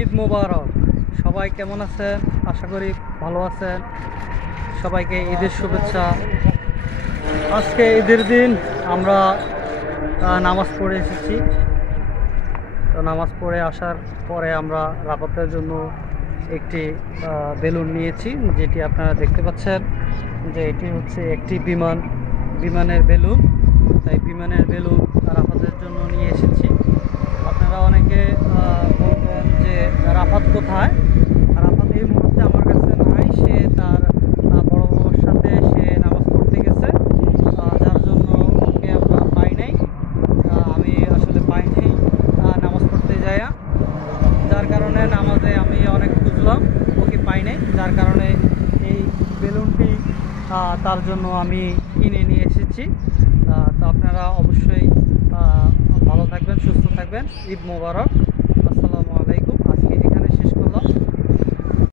ঈদ মোবারক। সবাই কেমন আছেন? আশা করি ভালো আছেন। সবাইকে ঈদের শুভেচ্ছা। আজকে ঈদের দিন আমরা নামাজ পড়ে এসেছি। তো নামাজ পড়ে আসার পরে আমরা রাফাতের জন্য একটি বেলুন নিয়েছি, যেটি আপনারা দেখতে পাচ্ছেন যে এটি হচ্ছে একটি বিমানের বেলুন। তাই বিমানের বেলুন রাফাতের জন্য নিয়ে এসেছি। আপনারা অনেকে বলবেন যে রাফাত কোথায়? রাফাত এই মুহূর্তে আমার কাছে নাই, সে তার বড় বাবার সাথে সে নামাজ পড়তে গেছে, যার জন্য ওকে আমরা পাই নাই। আমি আসলে পাই নাই নামাজ পড়তে যাইয়া, যার কারণে নামাজে আমি অনেক খুঁজলাম, ওকে পাই নাই। যার কারণে এই বেলুনটি তার জন্য আমি কিনে নিয়ে এসেছি। তো আপনারা অবশ্যই ভালো থাকবেন, সুস্থ থাকবেন। ঈদ মোবারক।